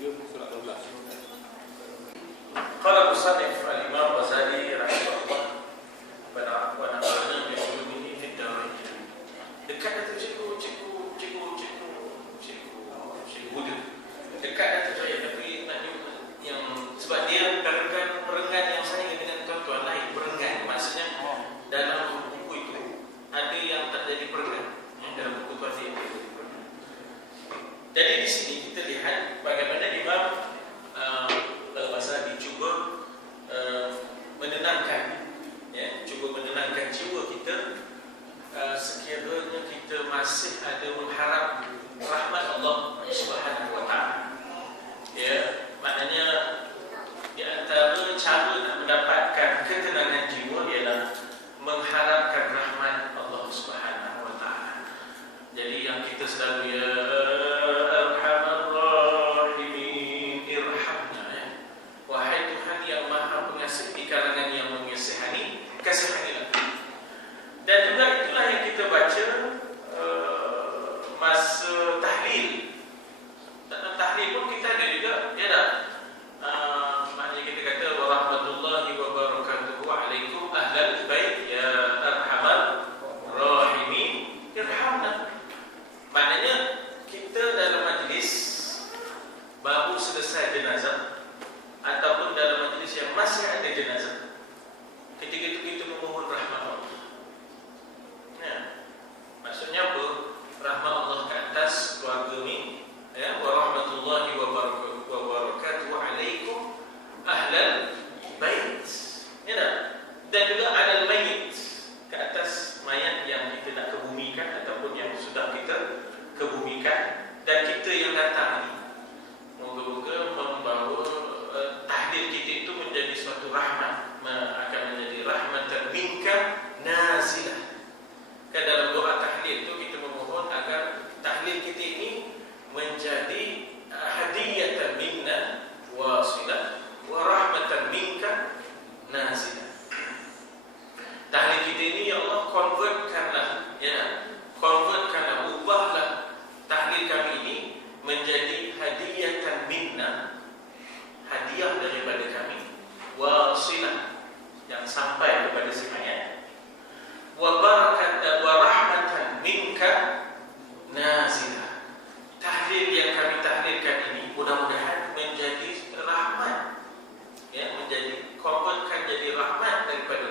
surat 12. Qala musannif al-Imam Ghazali rahimahullah pada awalnya di sebelum ini hidayah. Dekat ada cikgu dekat ada saya tapi yang sebab dia perenggan yang saya dengan tuan-tuan lain perenggan maksudnya dalam buku itu ada yang tak jadi perenggan dalam buku tuan dia. Jadi di sini kita lihat bagaimana Imam Al-Ghazali cuba menenangkan, cuba menenangkan jiwa kita sekiranya kita masih ada mengharap rahmat Allah Subhanahu Wa Taala. Ya, maknanya di antara cara nak mendapatkan ketenangan jiwa ialah mengharapkan rahmat Allah Subhanahu Wa Taala. Jadi yang kita selalu kasihanilah. Dan juga itulah yang kita baca masa tahlil. Dalam tahlil pun kita ada juga, ya tak? Maknanya kita kata warahmatullahi wabarakatuhu alaikum ahlal bait ya arhamar rahimin irhamna. Maknanya kita dalam majlis baru selesai jenazah ataupun dalam majlis yang masih ada jenazah, ketika itu kita memohon rahmat Allah. Ya. Maksudnya apa? Rahmat Allah ke atas keluarga ni, ya, wa rahmatullahi wa barakatuhu alaikum ahlal bait. Ya tak? Dan juga alal mayit, ke atas mayat yang kita nak kebumikan ataupun yang sudah kita kebumikan dan kita yang datang ni. Moga-moga membawa tahlil kita itu menjadi suatu rahmat, akan menjadi rahmatan minka nazilah. Kan dalam doa tahlil itu kita memohon agar tahlil kita ini menjadi hadiyatan minna wasilah wa rahmatan minka nazilah. Tahlil kita ini ya Allah convertkanlah, ubahlah tahlil kami ini menjadi hadiyatan minna, hadiah daripada kami, wasilah yang sampai kepada si mayat, wa barakatan wa rahmatan minka nazilah. Tahlil yang kami tahlilkan ini mudah-mudahan menjadi rahmat, ya, menjadi convertkan jadi rahmat daripada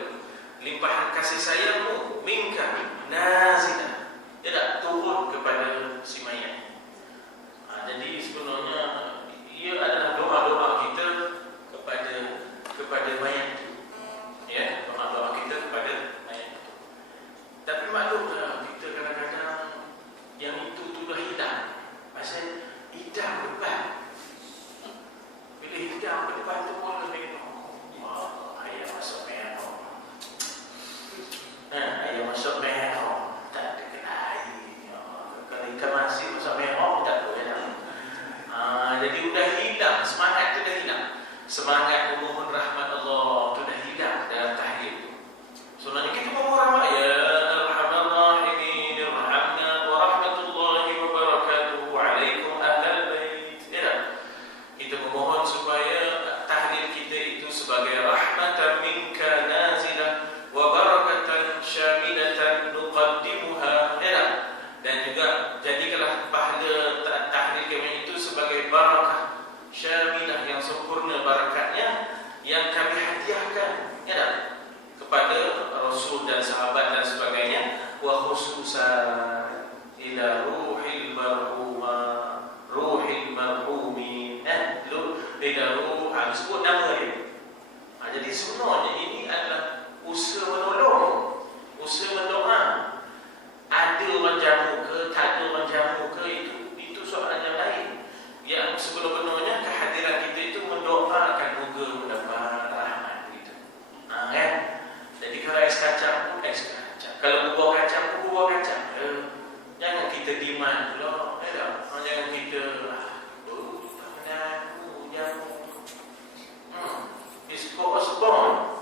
limpahan kasih sayangmu minka nazilah, ya tak, turun kepada si mayat. Jadi sebenarnya ia adalah doa-doa kita kepada mayat itu, ya, doa-doa kita kepada mayat itu. Tapi maklumlah kita kadang-kadang yang itu dah hilang. Pasal hidang depan, bila hidang ke depan tu pun lebih ayah masuk merah, ayah masuk merah, tak ada kenai. Kalau ikan masih masuk merah tak boleh. Jadi sudah hilang, semangat itu dah hilang. Semangat memohon rahmat Allah itu dah hilang dalam tahlil itu. Sebenarnya kita memohon rahmat ya arhamar rahimin irhamna wa rahmatullahi wa barakatuhu alaikum ahlal bait. Ya. Kita memohon supaya tahlil kita itu sebagai rahmatan minka nazilah wa barakatan syamilatan nuqaddimuha. Ya. Dan juga jadikanlah pahala tahlil kami itu sebagai barakah syamilah yang sempurna barakatnya yang kami hadiahkan, ya tak, kepada Rasul dan sahabat dan sebagainya, wa khususan ila ruhil marhumin ila ruh sebut nama dia. Jadi sebenarnya ini adalah usaha menolong, usaha mendoa. Ada orang jamu ke, tak ada orang jamu ke, itu soalan yang lain. Yang sebenar-benarnya kehadiran kita itu mendoakan moga mendapat rahmat itu. Kan? Jadi kalau es kacang pun es kacang. Kalau bubur kacang pun bubur kacang. Jangan kita demand pula. Jangan kita jamu. It's possible.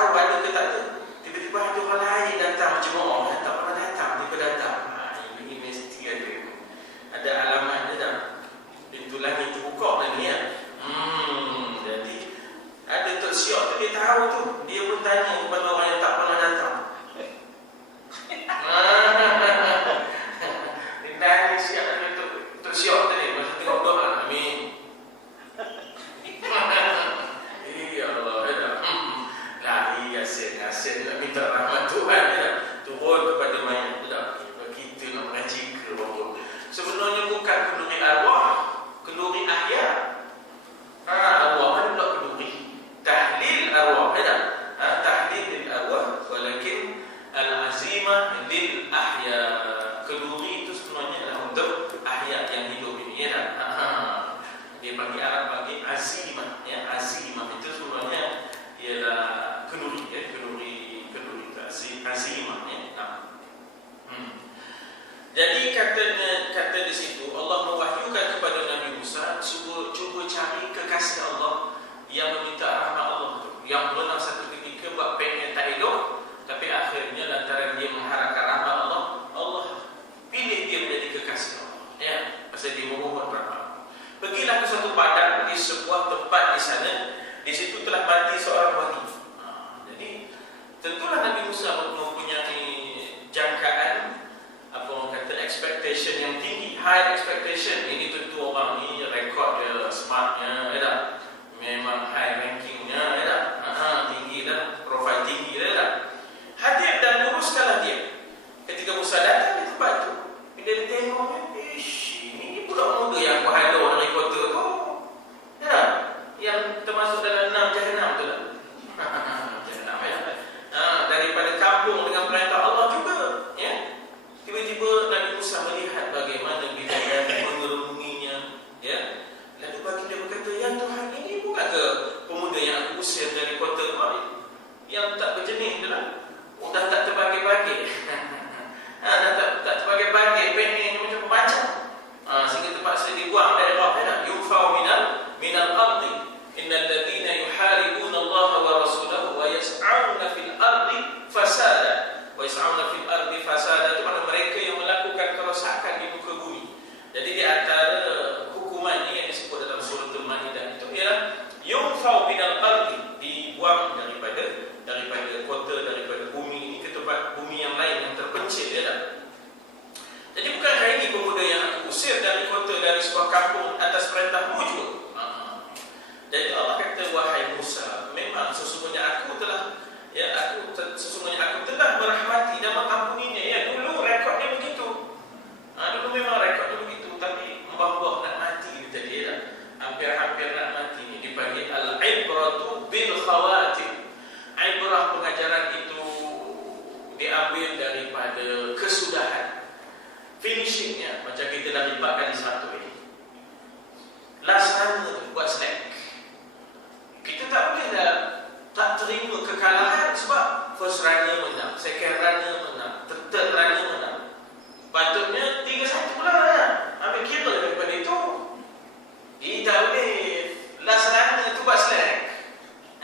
tahu ada ke tak ada. Tiba-tiba ada orang lain datang macam orang tak pernah datang, tiba datang. Ini mesti ada alamat dia dah. Pintu langit terbuka dah ni ya. Jadi ada Tok Syok tu dia tahu tu. Dia pun tanya kepada orang yang tak pernah datang. Dia nangis siap dengan Tok Syok tadi masa tengok doa. Amin. Ya Allah, asyik nak minta rahmat Tuhan turun kepada mayat kita nak mengaji ke bahawa sebenarnya bukan kenduri arwah, kenduri ahya. Arwah kan pula kenduri tahlil arwah, tahlil arwah, walakin al-azimah lil ahya. Kenduri itu sebenarnya adalah untuk ahya yang hidup ini dia bagi Arab bagi azimah azimah itu sebenarnya ialah kenduri azimah Jadi kata di situ Allah mewahyukan kepada Nabi Musa cuba cari kekasih Allah yang meminta rahmat Allah tu, yang pernah satu ketika buat pengen tak elok, tapi akhirnya lantaran dia mengharapkan rahmat Allah, Allah pilih dia menjadi kekasih Allah pasal dia memohon rahmat. Pergilah ke suatu padang di sebuah tempat di sana, di situ telah mati seorang wali. Jadi tentulah Nabi Musa mempunyai jangkaan expectation yang tinggi, high expectation. Ini tentu orang ni rekod dia, smartnya memang high rankingnya tinggi dah, profil tinggi dah. Hadir dan luruskanlah dia. Ketika Musa datang di tempat tu, bila dia tengoknya, ini budak muda yang berhala dari kota tu, yang termasuk dalam 6 jahanam tu lah. Daripada kampung dengan perintah Allah juga, tiba-tiba Nabi Musa melihat bagaimana bidadari mengerunginya, lalu baginda berkata, ya Tuhan, ini bukan ke pemuda yang aku usir dari kota kemarin, yang tak berjenis dah, dah tak terbagi-bagi, dah tak terbagi-bagi, pengen macam-macam, sehingga terpaksa dibuang dari Allah. Yufau minal ardi innal ladina yuharibuna Allah wa rasulahu wa yas'auna fil ardi fasada. Wa yas'auna fil ardi fasada itu maknanya mereka yang melakukan kerosakan di muka bumi. Jadi di antara hukuman ini yang disebut dalam surah Al-Maidah itu ialah yunfau minal ardi, dibuang daripada kota, daripada bumi ini ke tempat bumi yang lain yang terpencil Jadi bukankah ini pemuda yang aku usir dari kota, dari sebuah kampung atas perintahmu juga? Jadi Allah kata, wahai Musa, memang sesungguhnya aku telah merahmati dan mengampuninya. Dulu rekodnya begitu. Dulu memang rekodnya begitu, tapi mbah-mbah nak mati ni tadi hampir-hampir nak mati ni dipanggil al-ibratu bil khawatim. Ibrah pengajaran itu diambil daripada kesudahan, finishingnya. Macam kita dah libatkan di satu ini. Last time buat snack. Kita tak boleh tak terima kekalahan sebab first runner menang, second runner menang, third runner menang. Patutnya 3-1 lah. Ambil kira daripada itu. Tak boleh last runner tu buat slack.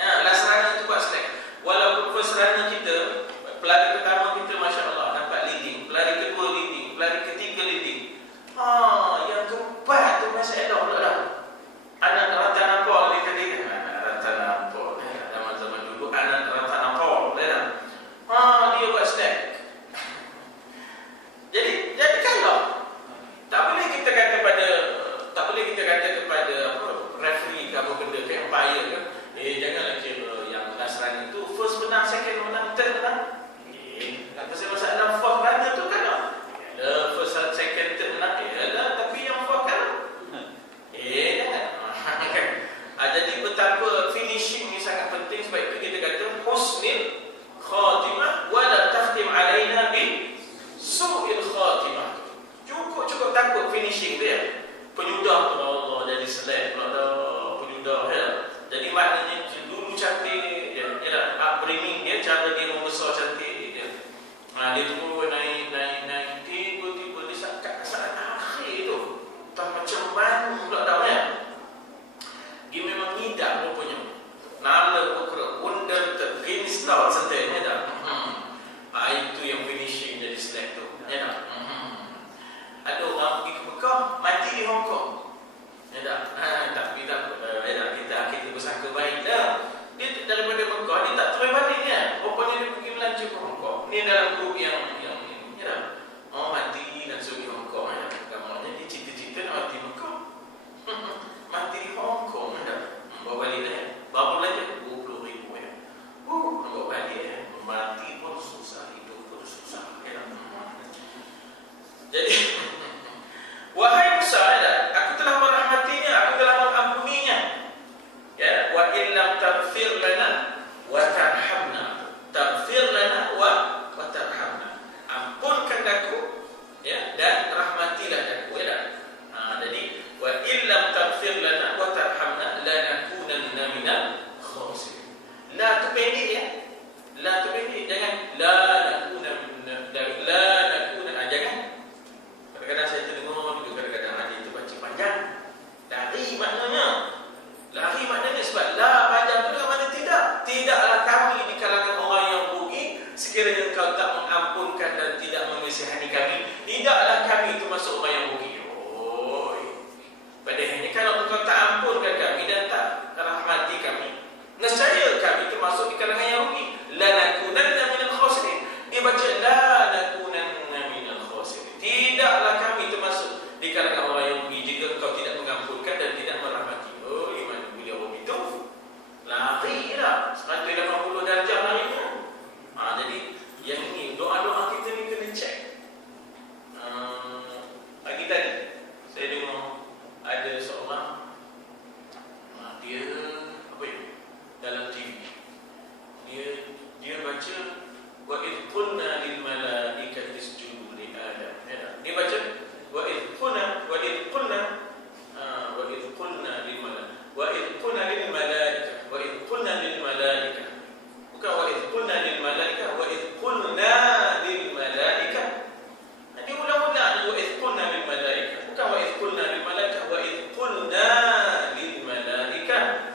Last runner tu buat slack. Walaupun first runner kita, pelari pertama kita Masya Allah dapat leading, pelari kedua leading, pelari ketiga leading. Yang keempat tu masih elok pula dah. Anak ratan apa ni tadi kan? Ratan apa? Zaman-zaman dulu anak ratan apa? Dia buat snack. Jadi kalau tak boleh kita kata kepada referee ke apa benda ke umpire ke, janganlah kira yang last run itu first menang, second menang, third menang. Tak pasal masalah fourth runner tu kan? First, second, third menang. Tapi yang fourth kan? Jadi betapa finishing ni sangat penting. Sebab itu kita kata husnil khatimah wa la takhtim alaina bi su'il khatimah. Cukup takut finishing dia. Penyudah tu Allah jadi select pula penyudah Jadi maknanya dulu cantik dia, upbringing dia, cara dia membesar cantik dia. Dia turun naik tiba-tiba dia saat akhir tu tak macam mana pula dah dia memang ngidam rupanya. Nala ukra undang terginis install sentai ya dah. Itu yang finishing jadi snack tu ya dah. Ada orang pergi ke Mekah mati di Hong Kong ya dah. Tapi tak ya dah, kita bersangka baik dah. Dia daripada Mekah dia tak terus balik kan. Rupanya dia pergi melaju ke Hong Kong. Ni dalam grup yang ya dah. Oh mati dan suruh di Hong Kong ya. Gambarnya dia cita-cita nak mati Mekah. Mati di Hong Kong ya dah. Bawa balik dah. Berapa belanja? 20,000 ya. Nak bawa balik ya. Mati pun susah, hidup pun susah ya. Jadi wahai Musa ya, aku telah merahmatinya, aku telah mengampuninya ya. Wa illam taghfir lana wa tarhamna, taghfir lana wa tarhamna, ampunkan aku ya dan rahmatilah aku ya. Jadi wa illam taghfir lana wa tarhamna lanakunanna minal khasirin. La tu pendek ya. La tu pendek, jangan la nakuna jangan. Kadang-kadang saya terdengar juga, kadang-kadang ada itu baca panjang. Lari maknanya sebab la panjang tu dengan mana tidak. Tidaklah kami di kalangan orang yang rugi sekiranya engkau tak mengampunkan dan tidak mengasihani kami. Tidaklah kami termasuk orang yang rugi. Padahalnya kalau engkau tak ampunkan kami dan tak rahmati kami, nescaya kami termasuk di kalangan yang rugi. Lanakunanna minal khasirin. Dia baca lanakunanna minal khasirin. Tidaklah kami termasuk di kalangan orang yang rugi jika engkau tidak mengampunkan dan tidak merahmati. Iman beliau begitu. Lari lah 180 darjah larinya. Jadi yang ini doa-doa kita ni kena cek. Pagi tadi saya dengar ada seorang dia apa ya dalam TV dia baca wa id qulna lil malaikati isjudu li adam. Dia baca wa id qulna lil malaikah bukan wa id qulna lil malaikah wa id qulna lil malaikah. Dia ulang-ulang wa id qulna lil malaikah bukan wa id qulna lil malaikah wa id qulna lil malaikah.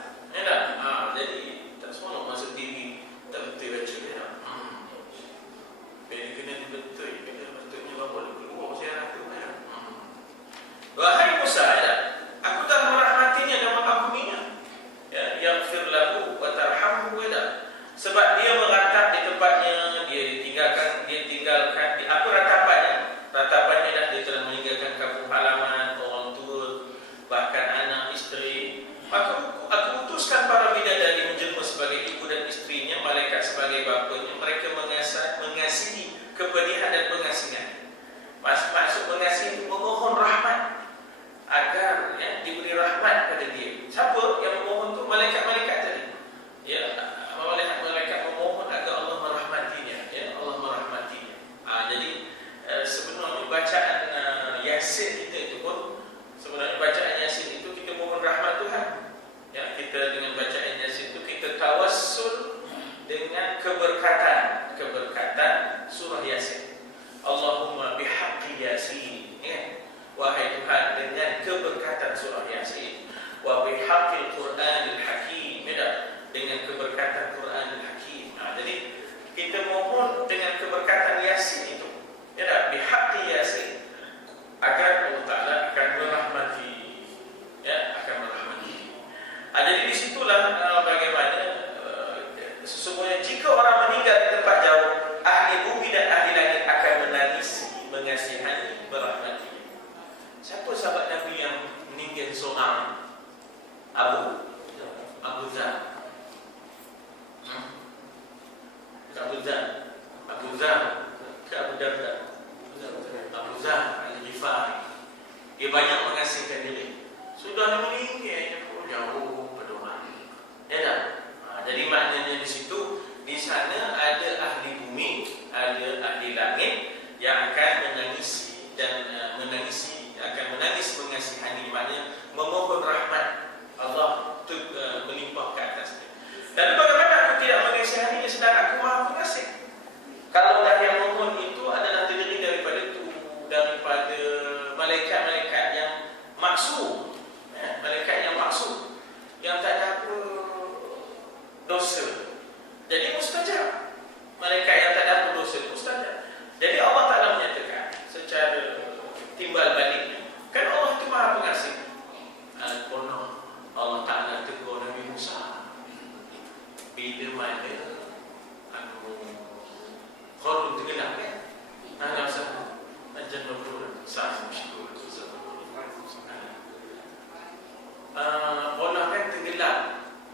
Jadi tak semua masuk TV tak betul baca ya. Kena betul, kena betulnya berapa keluar saya tu ya. Wahai Musa ya, aku telah merahmatinya dan mengampuninya. Ya, yaghfir lahu wa tarhamhu ya. Sebab dia meratap di tempatnya, dia tinggalkan di apa ratapannya? Ratapannya dah dia telah meninggalkan kampung halaman, orang tua, bahkan anak isteri. Maka aku utuskan para bidadari menjelma sebagai ibu dan isterinya, malaikat sebagai bapanya. Mereka mengasihi kepedihan dan pengasihan. Maksud mengasihi itu memohon rahmat agar ya, diberi rahmat pada dia. Siapa yang memohon itu? Malaikat-malaikat tadi. Ya, malaikat memohon agar Allah merahmatinya. Ya, Allah merahmatinya. Jadi sebenarnya bacaan Yasin kita itu pun sebenarnya bacaan Yasin itu kita mohon rahmat Tuhan. Ya, kita dengan bacaan Yasin itu kita tawassul dengan keberkatan surah Yasin. Allahumma bihaqqi Yasin. Ya. Wahai Tuhan, dengan keberkatan surah Yasin, wa bihaqqil Qur'anil Hakim. Ya, dengan keberkatan Qur'anil Hakim. Jadi kita mohon dengan keberkatan Yasin itu. Ya, bihaqqi Yasin agar Allah Ta'ala akan merahmati. Ya, akan merahmati. Jadi di situlah bagaimana sesungguhnya jika orang meninggal di tempat jauh, ahli bumi dan ahli langit akan menangis, mengasihani, merahmati. Siapa sahabat Nabi yang meninggal seorang? Abu Dzar. Abu Darda. Abu Dzar Al-Ghifari. Dia banyak mengasihkan diri. Sudah meninggal jauh pada orang. Ya tak? Jadi maknanya di situ, di sana ada ahli bumi, ada ahli langit yang akan menangisi dan akan menangis mengasihani, maknanya memohon rahmat Allah untuk melimpah ke atasnya. Tapi bagaimana aku tidak mengasihaninya sedang aku Maha Pengasih? Kalau dah yang memohon itu adalah terdiri daripada malaikat-malaikat yang maksum, malaikat Qarun tenggelam kan? Ahlan wa sahlan. Al-jannah mabrur. Sa'at mashkur. Allah kan tenggelam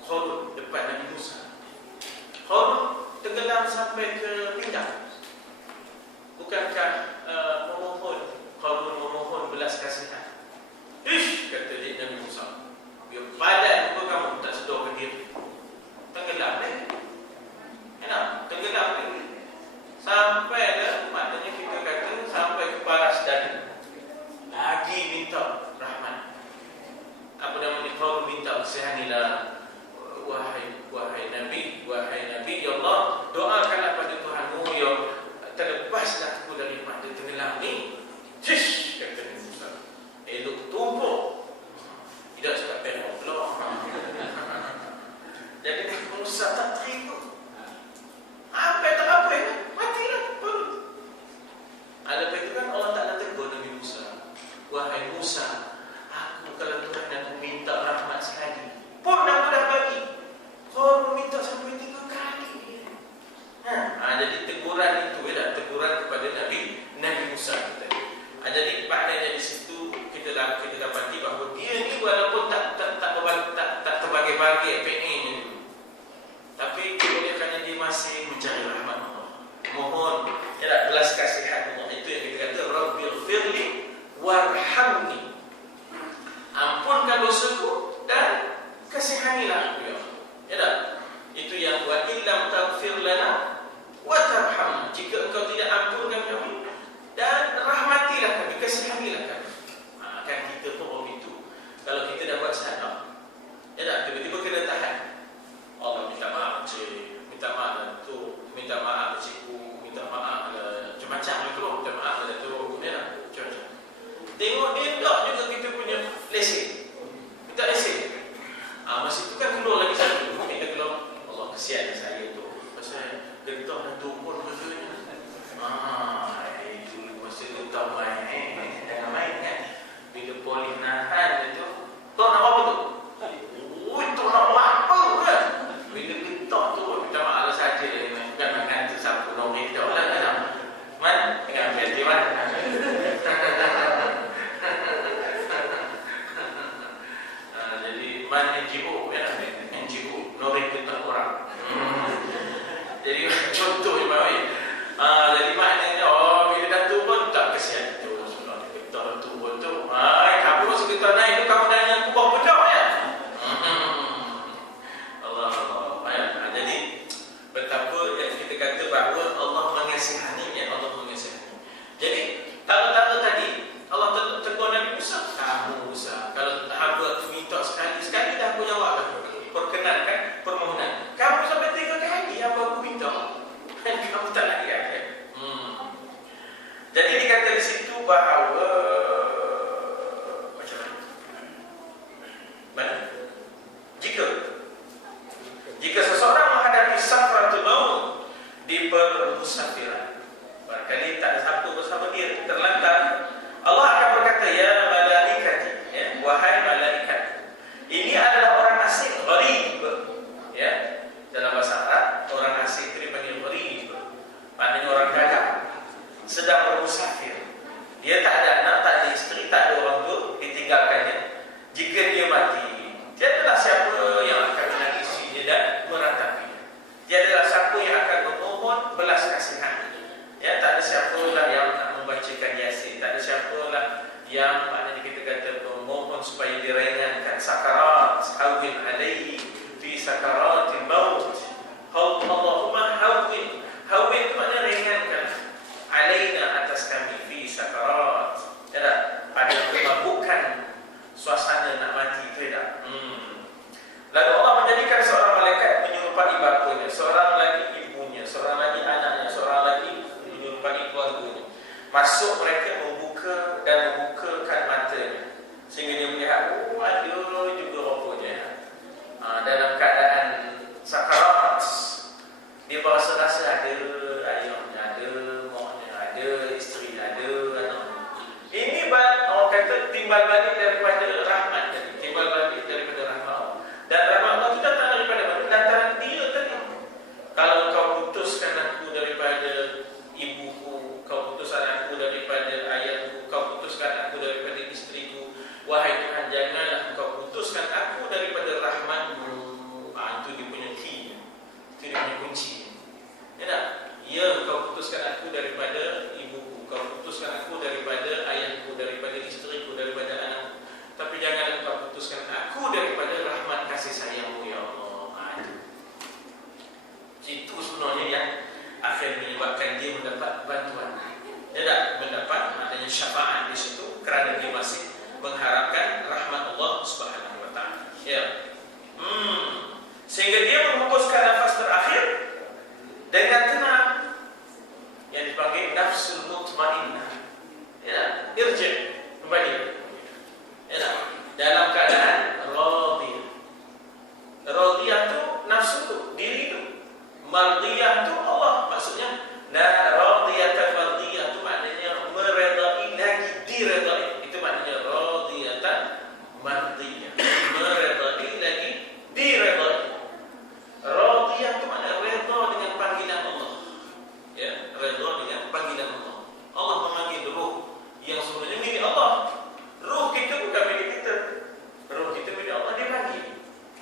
Qarun depan Nabi Musa. Qarun tenggelam sampai ke pinggang. Bukankah memohon Qarun memohon belas kasihan? Ish, kata dia Nabi Musa, biar padan muka kamu tak sedar ke diri. Tenggelam ni. Enak, tenggelam ni. Sampai dah, maknanya kita kata sampai ke paras dada. Lagi minta rahmat. Apa nama ni? Qarun minta kesihanilah. Wahai Nabi, ya Allah, doakanlah pada Tuhanmu, ya terlepaslah aku dari pada tenggelam ni. Jish, kata Nabi Musa. Elok tumpuk. Tidak sebab penuh pula. Jadi Nabi Musa tak terima. Apa tak apa ya? Matilah. Lepas itu kan Allah Ta'ala tegur Nabi Musa. Wahai Musa, aku kalau Tuhan aku minta rahmat sekali pun aku dah bagi. Kau minta sampai 3 kali. Jadi teguran itu adalah teguran kepada Nabi Musa tadi. Jadi maknanya di situ kita dapati bahawa dia ni walaupun tak terbagi-bagi PE-nya, tapi kemudiannya dia masih mencari rahmat Allah. Mohon belas kasihan Allah. Itu yang kita kata Rabbighfirli warhamni. Ampunkan dosaku dan kasihanilah aku ya Allah. Itu yang wa illam taghfir lana wa tarham. Jika engkau tidak ampunkan kami dan rahmatilah kami, kasihanilah kami. Kan kita pun begitu. Kalau kita dah buat salah, tiba-tiba kena tahan. Allah minta maaf cik, minta maaf tu, minta maaf cikgu, minta maaf macam-macam tu, minta maaf tu, macam-macam. Tengok dia tak juga kita punya lesen. Minta lesen. Masa itu kan keluar lagi satu. Kita keluar, Allah kesian saya tu. Pasal getah dan tumpul rasanya. Itu masa getah main. Jangan main kan. Bila polis nahan itu, tak nak apa tu? Itu nak buat apa kan? Bila getah tu, minta maaf saja. Bukan makan tu sapu nombor kita lah kan. Man, dengan berhati man. Jadi man NGO NGO norik kita orang. Jadi contoh je baik. Jadi maknanya bila dah turun tak kesian tu sudah kita turun tu. Kamu masuk kita naik tu kamu nanya aku buat budak ya. Allah. Jadi betapa kita kata bahawa Allah mengasihani ya, Allah mengasihani. Jadi tanda-tanda tadi Allah tegur Nabi Musa, kamu Musa, kalau hamba aku minta sekali dah aku jawab, perkenankan permohonan. Kamu sampai 3 kali hamba aku minta, kamu tak lagi ada. Jadi dikata di situ bahawa macam mana? Jika seseorang menghadapi sakratul maut di permusafiran, barangkali tak ada siapa bersama dia, terlantar, Allah akan berkata, ya malaikati, wahai malaikat. Ini adalah orang asing, gharib. Dalam bahasa Arab, orang asing itu dipanggil gharib. Maknanya orang dagang, sedang bermusafir. Dia tak ada anak, tak ada isteri, tak ada orang tua, ditinggalkannya. Jika dia mati, tiadalah siapa yang akan menangisinya dan meratapinya. Tiadalah siapa yang akan memohon belas kasihan. Tak ada siapa lah yang nak membacakan Yasin. Tak ada siapa lah yang maknanya kita kata memohon supaya diringankan sakarat. Hawwin alaihi fi sakaratil maut. Allahumma hawwin. Hawwin itu maknanya ringankan. Alaina atas kami fi sakarat. Pada kemabukan suasana nak mati itu Lalu Allah menjadikan seorang malaikat menyerupai bapanya, seorang lagi ibunya, seorang lagi anaknya, seorang lagi menyerupai keluarganya. Masuk mereka membuka dan membukakan matanya sehingga dia melihat, ada juga rupanya dalam keadaan sakarat. Dia berasa-rasa ada ayahnya, ada maknya, ada isteri, ada anak. Ini orang kata timbal balik daripada rahmat, timbal balik daripada rahmat. Dan rahmat Allah itu datang daripada mana? Lantaran dia tadi. Kalau kau putus dengan tenang, yang dipanggil nafsul mutmainnah. Ya, irji, kembali. Ya, dalam keadaan radiyah. Radiyah tu nafsu tu, diri tu. Mardiyah tu Allah, maksudnya radiyatan mardiyah tu maknanya meredai lagi diredai. Itu maknanya radiyatan mardiyah. Meredai lagi diredai. Radiyah tu maknanya redha dengan panggilan Allah. Ya, redha dengan panggilan Allah. Allah memanggil ruh yang sebenarnya milik Allah. Ruh kita bukan milik kita. Ruh kita milik Allah, dia panggil.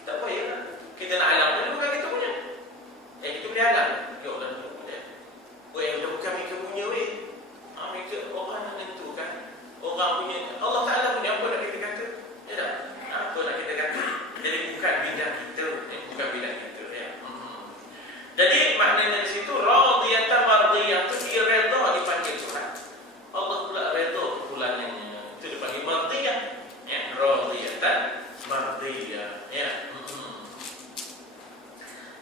Tak payah kita nak alam dia bukan kita punya. Kita boleh alam. Ya Allah, dia punya. Dia bukan mereka punya weh. Mereka orang nak tentukan. Orang punya. Allah Ta'ala punya, apa nak kita kata? Ya tak? Apa nak kita kata? Jadi bukan bidang kita. Bukan bidang kita. Ya. Jadi maknanya di situ radiyatan mardiyah itu dia redha dipanggil Tuhan. Allah pula redha pulangannya. Itu dipanggil mardiyah. Ya, radiyatan mardiyah. Ya.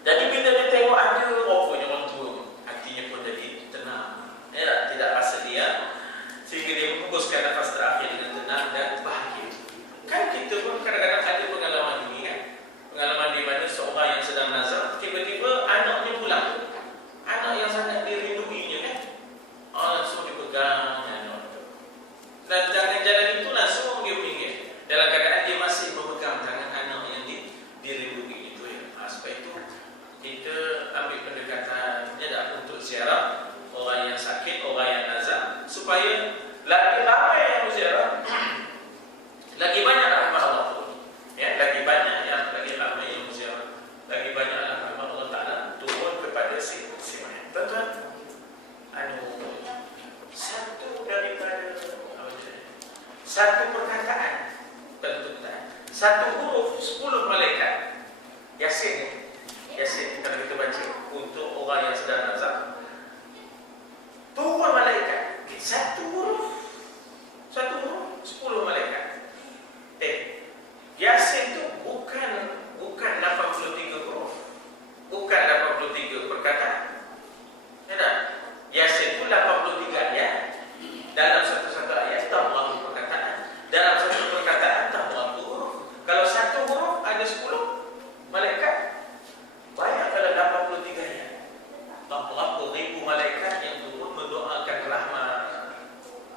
Jadi bila dia tengok ada rupanya orang tua, hatinya pun jadi tenang. Ya, tidak rasa dia, sehingga dia menghembuskan nafas terakhir dengan tenang dan bahagia. Kan kita pun kadang-kadang ada pengalaman ini kan. Pengalaman di mana seorang yang sedang nazar, tiba-tiba anaknya pulang. Anak yang sangat dirinduinya kan. Langsung dipegang anak itu. Dan jangan jalan itu langsung dia minggir. Dalam keadaan dia masih memegang tangan anak yang dirindui itu ya. Sebab itu kita ambil pendekatannya dah untuk ziarah orang yang sakit, orang yang nazar, supaya lagi ramai yang ziarah, lagi banyak rahmat Allah turun. Ya, lagi banyak lagi ramai yang ziarah, lagi banyak rahmat Allah Taala turun kepada si Mayat. Tuan-tuan, satu daripada satu perkataan, satu huruf 10 malaikat. Yasin kalau kita baca untuk orang yang sedang nazar, turun malaikat satu huruf 10 malaikat. Yasin tu bukan 83 huruf, bukan 83 perkataan. Ya tak? Yasin tu 83 ayat. Dalam satu ayat tambah perkataan, dalam satu perkataan tambah huruf. Kalau satu huruf ada 10 malaikat. Banyak kalau 83 ayat. Berapa ribu malaikat yang turun mendoakan rahmat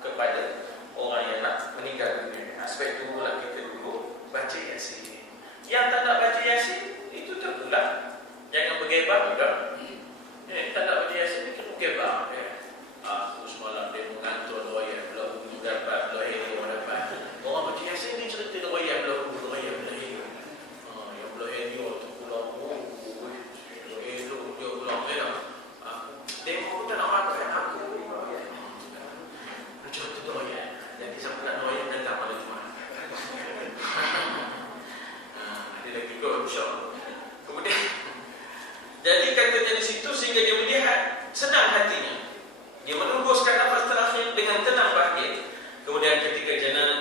kepada orang yang nak meninggal dunia. Aspek itu pula kita dulu baca Yasin. Yang tak nak baca Yasin, itu terpulang. Jangan bergebar juga. Tak nak baca Yasin, itu bergebar. Aku semalam dia mengantur doa belah hulu dapat, belah hulu dapat. Orang baca Yasin ni cerita doa belah hulu, doa belah hulu. Yang belah hulu tu pulang. Dia pulang dia pun tak nak makan aku. Macam tu doyan. Jadi siapa nak doyan datang pada Jumaat. Dia dah ikut insya-Allah. Kemudian jadi katanya di situ sehingga dia melihat senang hatinya. Dia menembuskan nafas terakhir dengan tenang bahagia. Kemudian ketika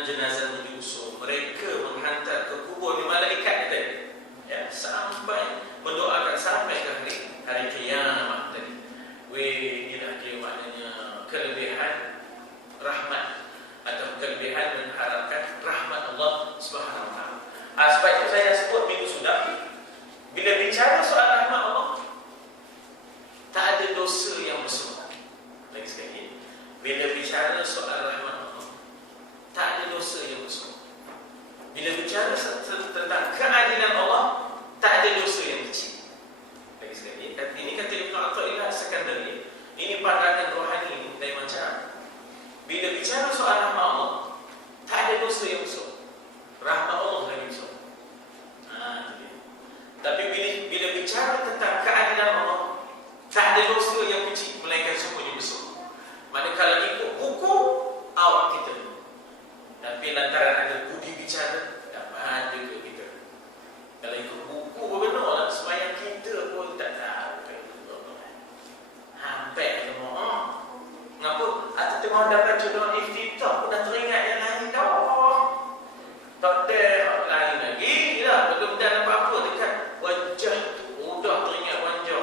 jenazah diusung, mereka menghantar ke kubur di malaikat tadi. Ya, sampai mendoakan sampai ke hari kiamat tadi. Inilah dia maknanya kelebihan rahmat atau kelebihan mengharapkan rahmat Allah Subhanahu Wa Taala. Sebab itu saya sebut minggu sudah, bila bicara soal rahmat Allah, tak ada dosa yang besar. Lagi sekali, bila bicara soal rahmat Allah, tak ada dosa yang besar. Bila bicara tentang keadilan Allah, tak ada dosa yang kecil. Lagi sekali, ini kata Ibn Atha'illah Sekandari. Ini pandangan rohani dari macam. Bila bicara soal rahmat Allah, tak ada dosa yang besar. Rahmat Allah lagi besar. Tapi bila bicara tentang keadilan Allah, tak ada dosa yang kecil, melainkan semuanya besar. Maksudnya kalau ikut buku, awak kita. Tapi lantaran ada budi bicara, dapat juga kita. Kalau ikut buku benar-benar, sembahyang kita pun tak tahu. Hampir semua. Ngapa? Atau tengok dah baca doa iftitah pun dah teringat yang lain dah. Tak ada lain lagi lah. Belum dah apa-apa dekat wajah tu. Udah teringat wajah.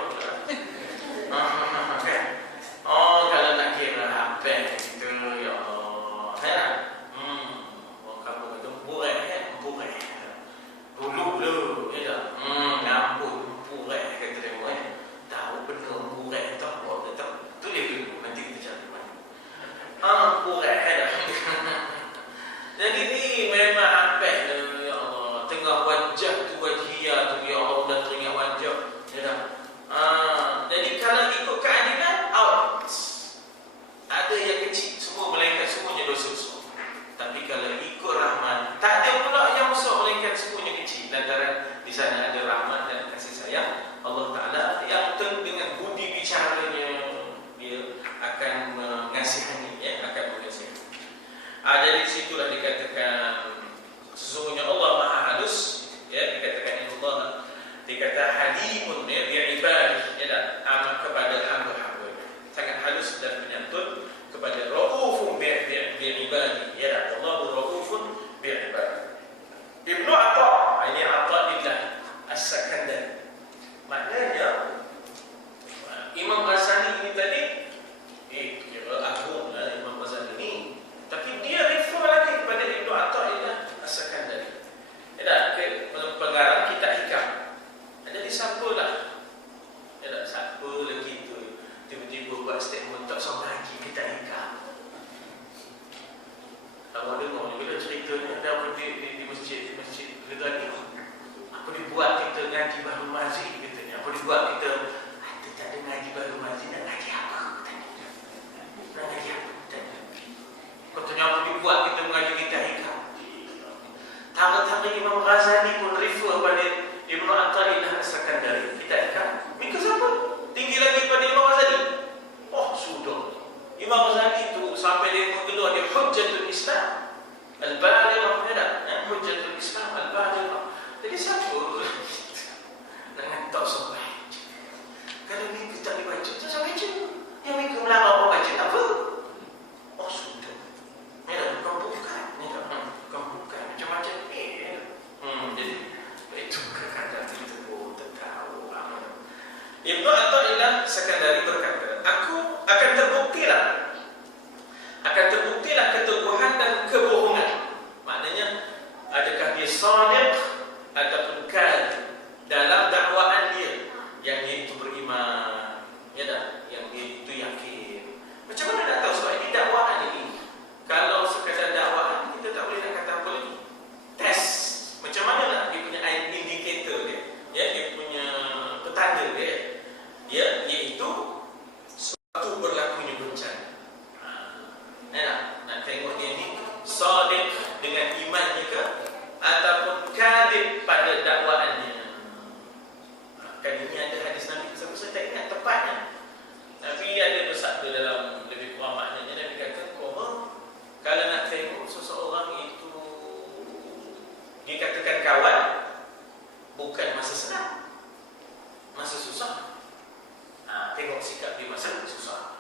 sikap di masa susah.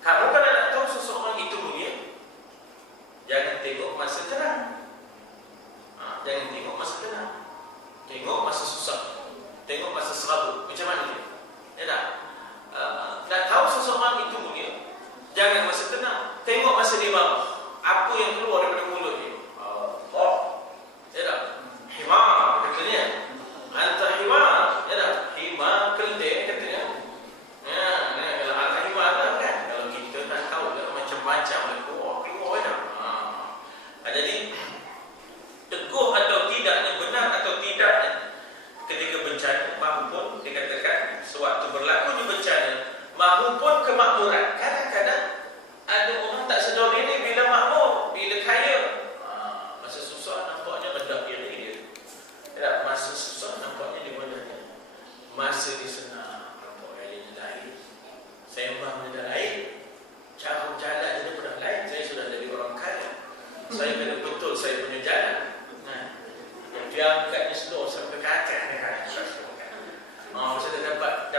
Kamu kalau nak tahu seseorang itu mulia, jangan tengok masa terang. Jangan tengok masa terang. Tengok masa susah. Tengok masa serabut. Macam mana dia? Ya tak? Nak tahu seseorang itu mulia, jangan masa tenang. Tengok masa dia marah. Apa yang keluar daripada mulut dia? Ya tak? Himar katanya. Anta himar. Ya tak? Himar keldek katanya. Kalau anta himar lah kan. Kalau kita tak tahu macam-macam keluar ya tak? Jadi teguh atau tidaknya, benar atau tidaknya ketika bencana, mahupun dikatakan sewaktu berlakunya bencana, mahupun kemakmuran. Kadang-kadang ada orang tak sedar diri bila makmur, bila kaya. Masa susah nampaknya rendah diri dia. Tak, masa susah nampaknya dia rendah. Masa dia senang, nampaknya dia rendah air. Sembang rendah air. Cara jalan dia pernah lain. Saya sudah jadi orang kaya. Saya kena betul saya punya jalan. Yang dia angkatnya slow sampai ke atas ni kan. Saya dapat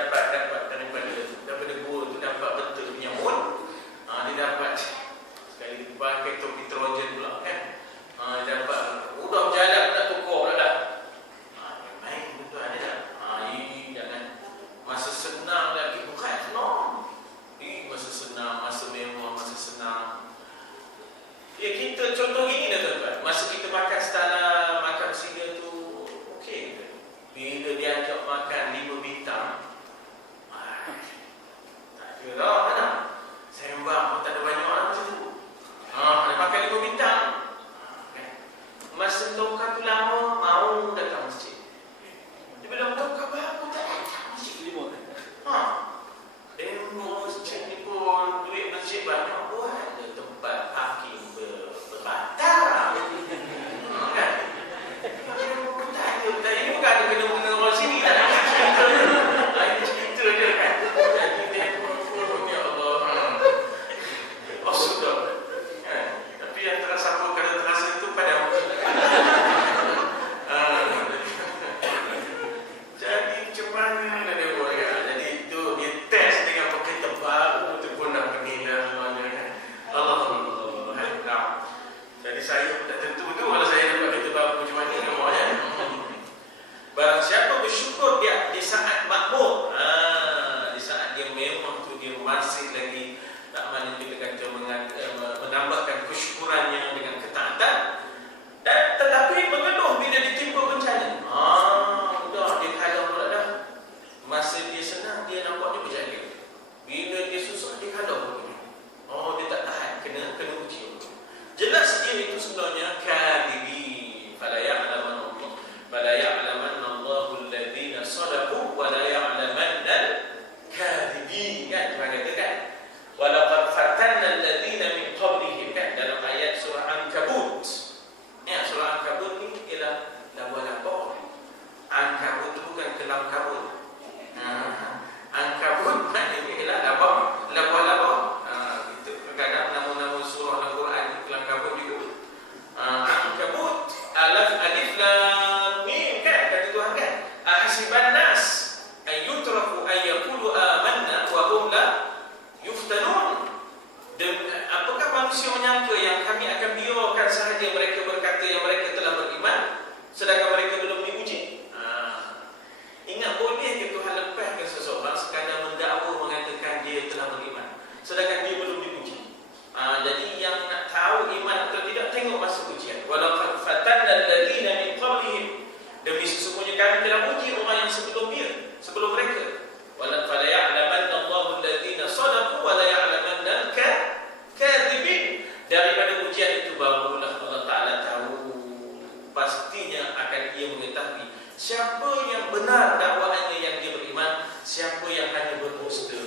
daripada guru tu dapat betul punya mood. Dia dapat sekali pakai topi Trojan pula kan. Dia dapat udah berjalan tak tukar pula dah. Main betul ada tak? Jangan masa senang lagi bukan no. Masa senang, masa mewah, masa senang. Ya kita contoh gini dah tuan-tuan. Masa kita makan stala, makan sila tu okey. Bila dia ajak makan 5 bintang, tak ada lah kan? Sembang pun tak ada banyak orang macam tu. Dia makan 5 bintang. Masa tongkat tu lama, mau datang masjid. Dia bilang tongkat berapa tak datang masjid 5. Masjid ni pun duit masjid banyak buat. Ada tempat parking berbatal. Kan? Ini bukan ada kena-kena orang sini tak ada cerita. Ini cerita dia kan. Jadi dia pun ya Allah. Sudah. Tapi yang terasa apa kalau terasa itu padam. Jadi macam mana dia buat kan? Jadi itu dia test dengan pakai tebal itu pun nak pergi dah semuanya kan. Allah. Jadi saya tak tentu tu kalau saya dapat kereta baru macam mana dia buatnya. Barang siapa bersyukur dia di saat makmur, di saat dia memang tu dia masih lagi tak mana kita kata menambahkan kesyukurannya dengan ketaatan, dan tetapi mengeluh bila ditimpa bencana. Dah dia kalah pula dah. Masa dia senang dia nampaknya berjaya. Bila dia susah dia kalah pula. Dia tak tahan, kena uji. Jelas dia itu sebenarnya kadhibi. Fala ya'lamanna Allahu alladhina sadaqu wa la ya'lamanna al-kadhibin. Kan Tuhan katakan walaqad fatanna alladhina min qablihim kan dalam ayat surah Ankabut. Ya, surah Ankabut ni ialah laba-laba. Ankabut tu bukan kelam kabut. Ankabut maknanya ialah laba-laba. Itu kadang nama-nama surah Al-Quran kelam kabut juga. Ankabut alif lam mim kan kata Tuhan kan. Ahasiban nas ayyutraku ayyaqulu amanna wa hum la yuftanun. Dan apakah manusia menyangka yang kami akan biarkan sahaja mereka berkata yang mereka telah beriman sedangkan mereka belum diuji. Ingat boleh ke Tuhan lepaskan seseorang sekadar mendakwa mengatakan dia telah beriman sedangkan dia belum diuji. Jadi yang nak tahu iman atau tidak tengok masa ujian. Walaqad fatanna alladhina min qablihim. Demi sesungguhnya kami telah uji orang yang sebelum mereka. Fala ya'lamanna Allahu alladhina sadaqu wa la ya'lamanna al-kadhibin. Daripada ujian itu barulah Allah Ta'ala tahu, pastinya akan ia mengetahui siapa yang benar dakwaannya yang dia beriman, siapa yang hanya berdusta.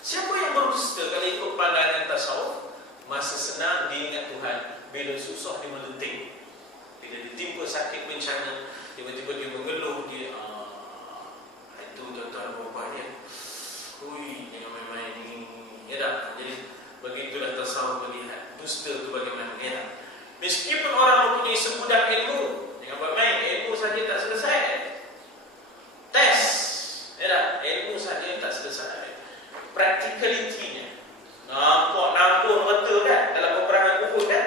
Siapa yang berdusta kalau ikut pandangan tasawuf, masa senang dia ingat Tuhan, bila susah dia melenting. Bila ditimpa sakit bencana, tiba-tiba dia mengeluh, dia itu tuan-tuan berubahnya. Jangan main-main ni. Ya tak? Jadi begitulah tasawuf melihat dusta itu bagaimana. Ya tak? Meskipun orang mempunyai segudang ilmu, jangan buat main, ilmu saja tak selesai. Tes. Ya tak? Ilmu saja tak selesai. practicality-nya. Nampak betul kan dalam peperangan Uhud kan?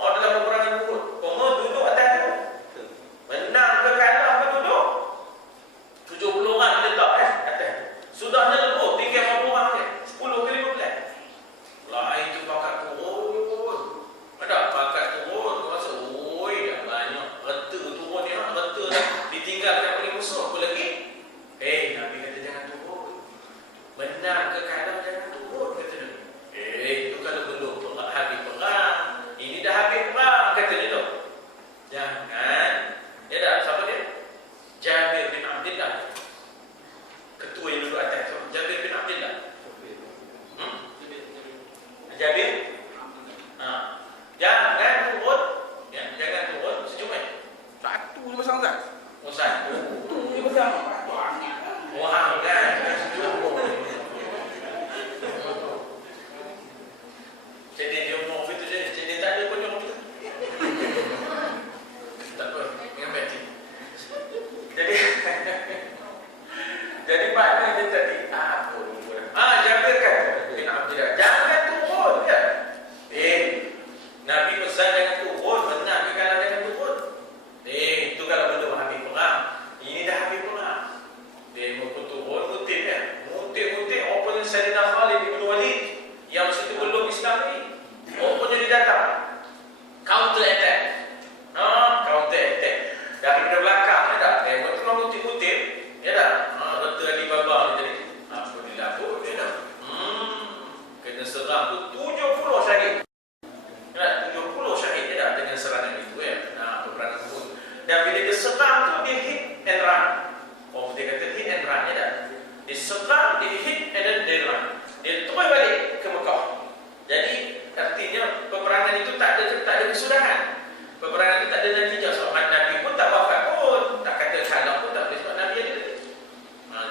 Dalam peperangan Uhud, duduk atas tu. Menang ke kalah ke duduk? 70 orang letak atas. Sudah lebur, tinggal berapa orang je? 10 ke 15. Lah itu pakat turun. Ada pakat turun, rasa dah banyak. Reta turun ni, reta dah ditinggalkan oleh musuh. Apa lagi? Nabi kata jangan turun. Menang ke kalah jangan turun, kata Nabi. Itu kalau belum habis perang. Ini dah habis perang, kata dia tu. Jangan. Ya dah, siapa dia? Jabir bin Abdullah. Ketua yang duduk atas tu. Jabir bin Abdullah. Jabir? Jangan turun. Jangan turun. Sejumlah. Satu je pasang tak? Satu. Dia pasang. Wah, kan? Jadi dia mau itu je. Jadi tak ada konyol kita. Tak apa. Dengan baik. Jadi makna dia tadi Jabir kan bin Abdullah, jangan turun ya. Nabi pesan jangan turun, menang ke kalau jangan turun. Itu kalau belum habis perang. Ini dah habis perang. Dia mau turun, mutip ya. Mutip rupanya Sayyidina Khalid bin Walid yang situ belum Islam ni. Rupanya dia datang. Counter attack. Counter attack. Dari belakang ya dah. Waktu mutip-mutip ya dah. Reta Alibaba ni tadi. Apa dilapuk dia dah. Kena serang tu 70 syahid. Ya, 70 syahid dia dah dengan serangan itu ya. Peperangan Uhud. Dan bila dia serang tu dia hit and run. Dia kata hit and run ya dah. Dia serang, dia hit and then dia run. Dia terus balik ke Mekah. Jadi artinya peperangan itu tak ada kesudahan. Peperangan itu tak ada natijah. Sebab Nabi pun tak wafat pun. Tak kata kalah pun tak boleh sebab Nabi ada tadi.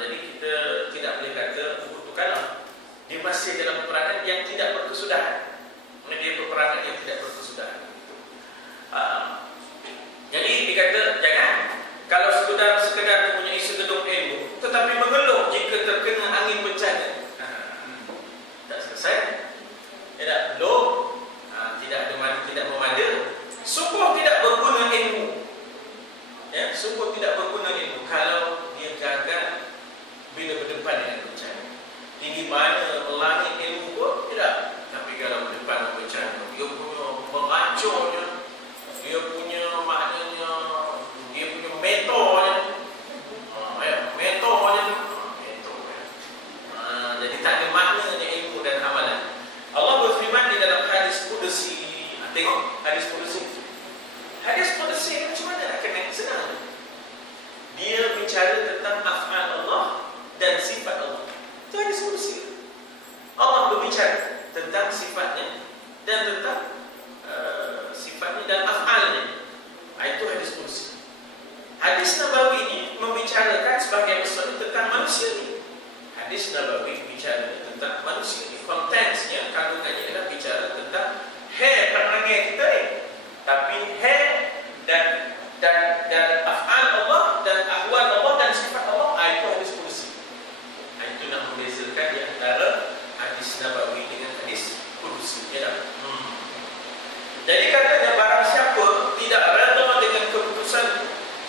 Jadi kita tidak boleh kata Uhud itu kalah. Dia masih dalam peperangan yang tidak berkesudahan. Dia peperangan yang tidak berkesudahan. Jadi dikata jangan. Kalau sekedar mempunyai segedung ilmu tetapi mengeluh jika terkena angin bencana. Tak selesai. Belum. Tidak memada. Sungguh tidak berguna ilmu. Sungguh tidak berguna ilmu kalau dia gagal bila berdepan dengan bencana. Tinggi mana melangit ilmu pun tidak. Tapi kalau berdepan dengan bencana, dia punya merancurnya, dia punya maknanya, dia punya metornya. Jadi tak ada maknanya ilmu dan amalan. Allah berfirman di dalam hadis Qudsi. Tengok hadis Qudsi. Hadis Qudsi ni macam mana nak kena? Senang. Dia bicara tentang af'al Allah dan sifat Allah. Itu hadis Qudsi. Allah berbicara tentang sifatnya dan tentang sifatnya dan af'alnya. Itu hadis Qudsi. Hadis Nabawi ini membicarakan sebagai maksudnya tentang manusia ni. Hadis Nabawi bicara tentang manusia ni. Kontensnya, kandungannya adalah bicara tentang perangai kita ni. Tapi dan af'al Allah dan ahwal Allah dan sifat Allah, itu hadis Qudsi. Itu nak membezakan di antara hadis Nabawi dengan hadis Qudsi. Jadi katanya barang siapa tidak redha dengan keputusan,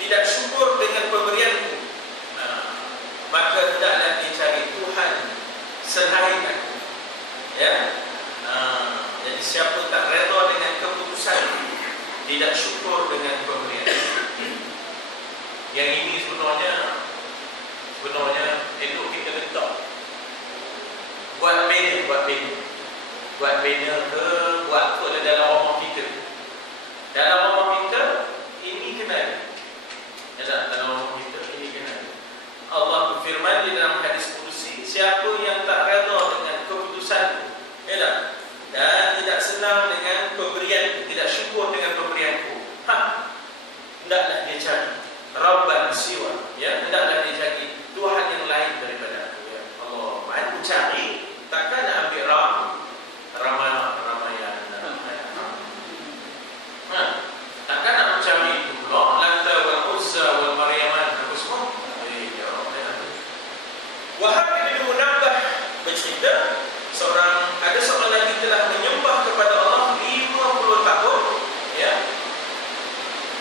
tidak syukur dengan pemberianku, maka hendaklah dia cari Tuhan selain aku. Jadi siapa tak redha dengan keputusan, tidak syukur dengan pemberian. Yang ini sebenarnya elok kita letak buat banner ke buat apa dalam rumah kita. Dalam rumah kita ini kena. Dalam rumah kita ini kena. Allah berfirman di dalam hadis Qudsi, siapa yang tak redha dengan keputusan, dan tidak senang dengan pemberian, tidak syukur dengan pemberianku, hendaklah dia cari Rabban siwa, hendaklah dia cari Tuhan yang lain daripada aku. Allah, aku cari, takkan nak ambil ramalan. Takkan nak mencari itu pula Lata wal Uzza wal Maryaman, aku semua. Wahab bin Munabbah bercerita kita, ada seorang Nabi telah menyembah kepada Allah 50 tahun, ya.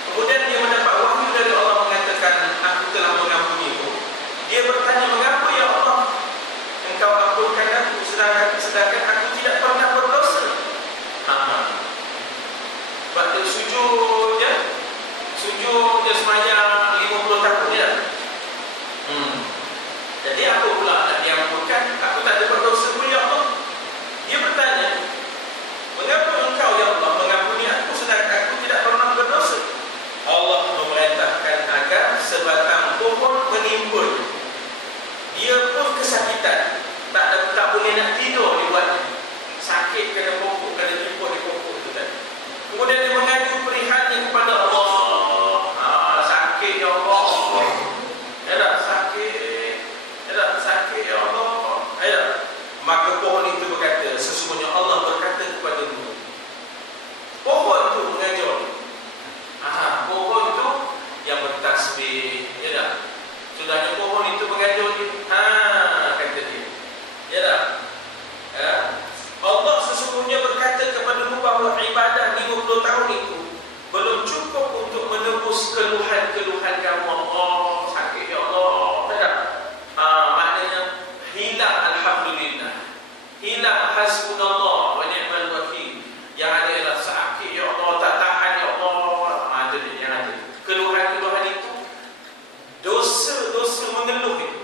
Kemudian dia mendapat wahyu dari Allah mengatakan, aku telah mengampunimu. Dia bertanya, mengapa ya Allah engkau ampunkan aku sedangkan aku tidak pernah berdosa? Sebab dia sujud, ya. Sujud dia semayang 50 tahun, ya. Jadi apa pula nak diampunkan? Aku tak ada berdosa pun ya Allah. Dia bertanya, mengapa engkau ya Allah mengampuni aku sedangkan aku tidak pernah berdosa? Allah memerintahkan agar sebatang pohon menimbul. Dia pun kesakitan, tak boleh nak tidur dibuatnya. Sakit kena pokok, kena timpul di pokok itu tadi. Kemudian dia mengadu perihannya kepada Allah. Sakit ya Allah. Ya tak sakit ya Allah. Ya. Maka pohon itu berkata, sesungguhnya Allah berkata kepadamu. Pohon itu mengajar. Pohon itu yang bertasbih, ya tak? Sudahnya pohon itu mengajar dia. Kata dia. Ya tak? Allah sesungguhnya berkata kepadamu bahawa ibadah 50 tahun itu belum cukup untuk menebus keluhan-keluhan kamu. Allah sakit ya Allah. Ya tak? Maknanya hilang alhamdulillah. Hilang hasbunallah wa ni'mal wakil. Yang ada ialah sakit ya Allah, tak tahan ya Allah. Ada yang ada. Keluhan-keluhan itu dosa-dosa mengeluh itu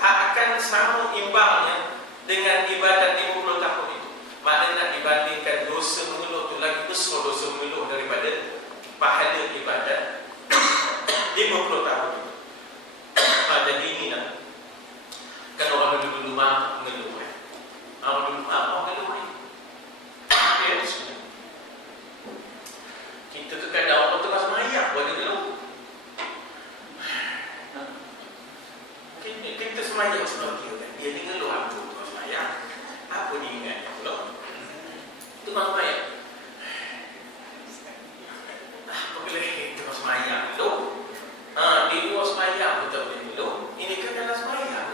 tak akan sama imbangnya dengan ibadat 50 tahun itu. Maknanya nak dibandingkan dosa mengeluh itu lagi besar dosa mengeluh daripada pahala ibadat 50 tahun itu. Jadi ini lah. Kan orang dulu-dulu mengeluh. Orang dulu mengeluh. Ya, kita tu kan orang tengah semayang buat dia geluh. Kita semayang sebab dia ni ngeluh aku tengah semayang. Apa dia ingat? Tengah semayang. Apa boleh tengah semayang geluh? Di luar semayang betul boleh geluh. Ini kan dalam semayang.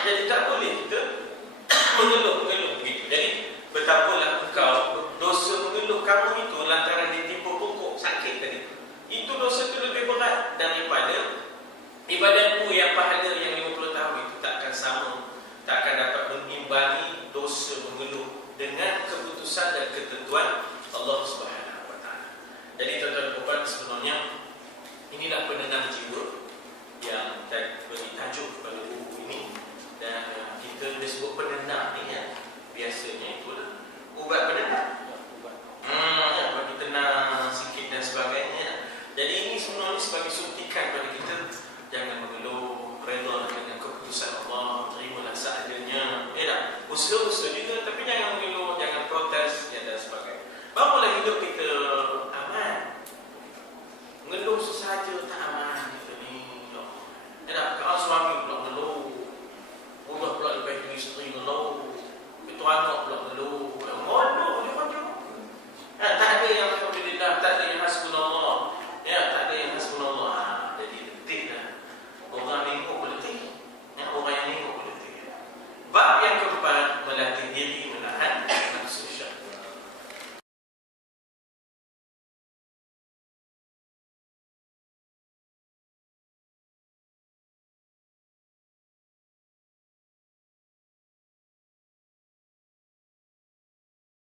Jadi tak boleh kita mengeluh begitu. Jadi betapalah engkau dosa mengeluh kamu itu lantaran ditimpa pokok sakit tadi. Itu dosa itu lebih berat daripada ibadatmu yang pahala